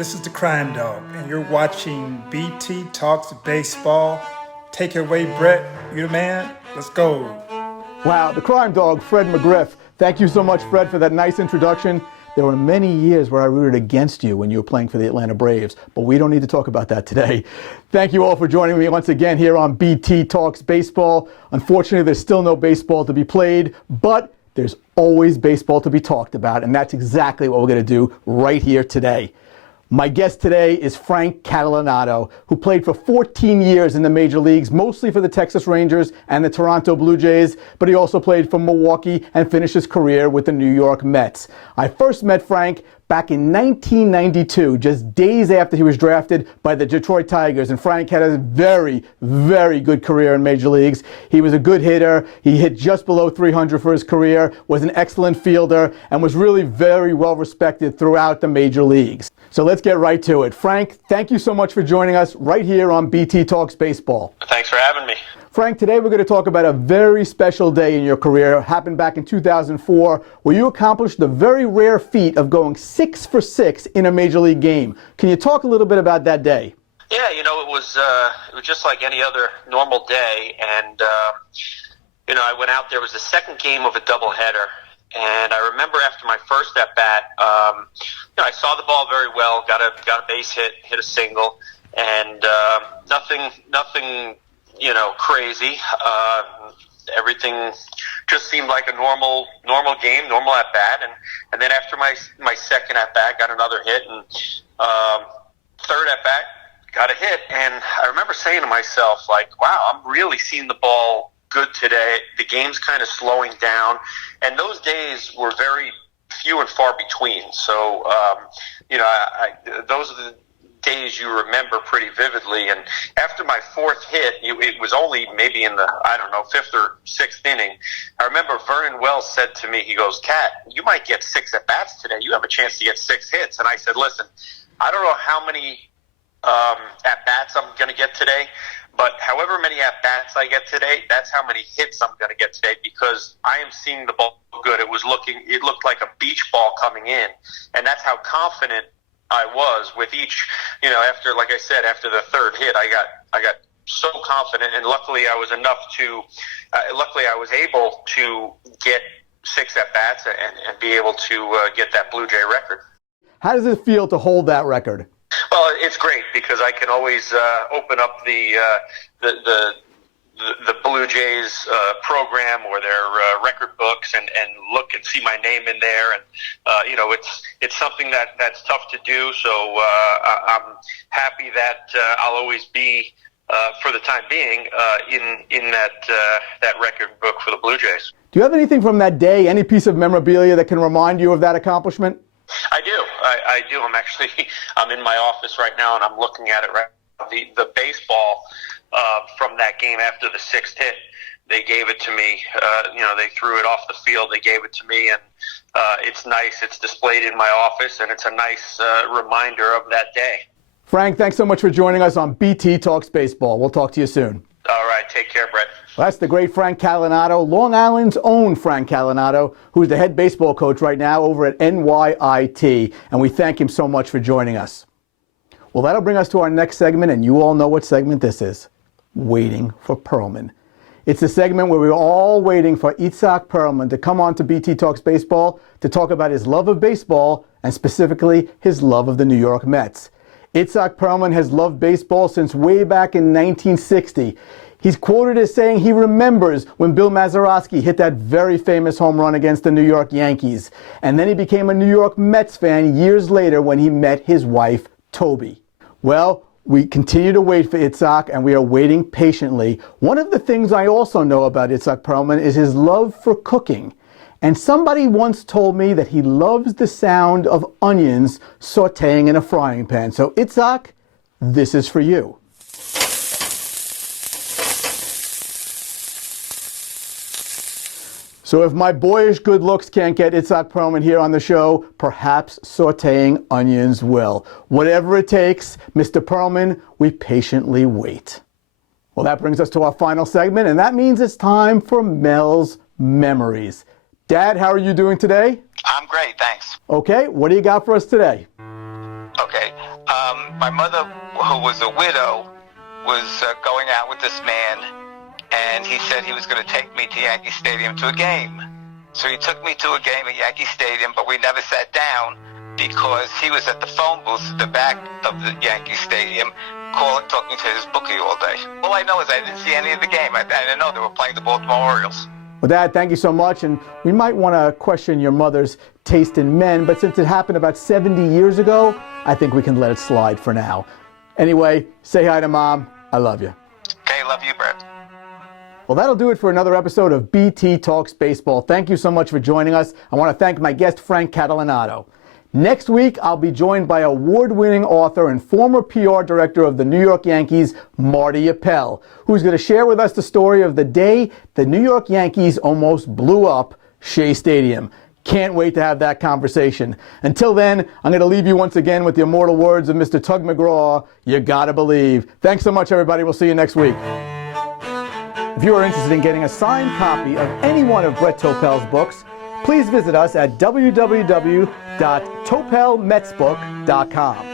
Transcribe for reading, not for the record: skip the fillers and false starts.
This is the Crime Dog, and you're watching BT Talks Baseball. Take it away, Brett. You the man? Let's go. Wow, the Crime Dog, Fred McGriff. Thank you so much, Fred, for that nice introduction. There were many years where I rooted against you when you were playing for the Atlanta Braves, but we don't need to talk about that today. Thank you all for joining me once again here on BT Talks Baseball. Unfortunately, there's still no baseball to be played, but there's always baseball to be talked about, and that's exactly what we're going to do right here today. My guest today is Frank Catalanotto, who played for 14 years in the major leagues, mostly for the Texas Rangers and the Toronto Blue Jays, but he also played for Milwaukee and finished his career with the New York Mets. I first met Frank back in 1992, just days after he was drafted by the Detroit Tigers, and Frank had a very, very good career in major leagues. He was a good hitter. He hit just below 300 for his career, was an excellent fielder, and was really very well respected throughout the major leagues. So let's get right to it. Frank, thank you so much for joining us right here on BT Talks Baseball. Thanks for having me. Frank, today we're going to talk about a very special day in your career. It happened back in 2004, where you accomplished the very rare feat of going 6 for 6 in a major league game. Can you talk a little bit about that day? Yeah, it was just like any other normal day, and I went out there. It was the second game of a doubleheader, and I remember after my first at bat, I saw the ball very well, got a base hit a single, and nothing. Crazy. Everything just seemed like a normal game, normal at bat, and then after my second at bat, got another hit, and third at bat, got a hit, and I remember saying to myself, like, wow, I'm really seeing the ball good today. The game's kind of slowing down, and those days were very few and far between. So, those are the days you remember pretty vividly. And after my fourth hit, it was only maybe in the, fifth or sixth inning. I remember Vernon Wells said to me, he goes, "Cat, you might get 6 at-bats today. You have a chance to get 6 hits. And I said, listen, I don't know how many at-bats I'm going to get today, but however many at-bats I get today, that's how many hits I'm going to get today, because I am seeing the ball good. It looked like a beach ball coming in, and that's how confident I was with each, after, like I said, after the third hit, I got so confident, and luckily I was able to get 6 at-bats and be able to get that Blue Jay record." How does it feel to hold that record? Well, it's great because I can always open up the Blue Jays program or their record books and look and see my name in there, and it's something that's tough to do. So I'm happy that I'll always be, for the time being, in that record book for the Blue Jays. Do you have anything from that day, any piece of memorabilia that can remind you of that accomplishment? I do. I do. I'm in my office right now, and I'm looking at it right now. The baseball from that game after the 6th hit, they gave it to me. They threw it off the field. They gave it to me, and it's nice. It's displayed in my office, and it's a nice reminder of that day. Frank, thanks so much for joining us on BT Talks Baseball. We'll talk to you soon. All right. Take care, Brett. Well, that's the great Frank Catalanotto, Long Island's own Frank Catalanotto, who's the head baseball coach right now over at NYIT, and we thank him so much for joining us. Well, that'll bring us to our next segment, and you all know what segment this is. Waiting for Perlman. It's a segment where we're all waiting for Itzhak Perlman to come on to BT Talks Baseball to talk about his love of baseball and specifically his love of the New York Mets. Itzhak Perlman has loved baseball since way back in 1960. He's quoted as saying he remembers when Bill Mazeroski hit that very famous home run against the New York Yankees. And then he became a New York Mets fan years later when he met his wife, Toby. Well, we continue to wait for Itzhak, and we are waiting patiently. One of the things I also know about Itzhak Perlman is his love for cooking. And somebody once told me that he loves the sound of onions sauteing in a frying pan. So Itzhak, this is for you. So if my boyish good looks can't get Itzhak Perlman here on the show, perhaps sauteing onions will. Whatever it takes, Mr. Perlman, we patiently wait. Well, that brings us to our final segment, and that means it's time for Mel's Memories. Dad, how are you doing today? I'm great, thanks. Okay, what do you got for us today? Okay, My mother, who was a widow, was going out with this man, and he said he was going to take me to Yankee Stadium to a game. So he took me to a game at Yankee Stadium, but we never sat down because he was at the phone booth at the back of the Yankee Stadium talking to his bookie all day. All I know is I didn't see any of the game. I didn't know they were playing the Baltimore Orioles. Well, Dad, thank you so much. And we might want to question your mother's taste in men, but since it happened about 70 years ago, I think we can let it slide for now. Anyway, say hi to Mom. I love you. Okay, love you, Brett. Well, that'll do it for another episode of BT Talks Baseball. Thank you so much for joining us. I want to thank my guest, Frank Catalanotto. Next week, I'll be joined by award-winning author and former PR director of the New York Yankees, Marty Appel, who's going to share with us the story of the day the New York Yankees almost blew up Shea Stadium. Can't wait to have that conversation. Until then, I'm going to leave you once again with the immortal words of Mr. Tug McGraw, you gotta believe. Thanks so much, everybody. We'll see you next week. If you are interested in getting a signed copy of any one of Brett Topel's books, please visit us at www.topelmetsbook.com.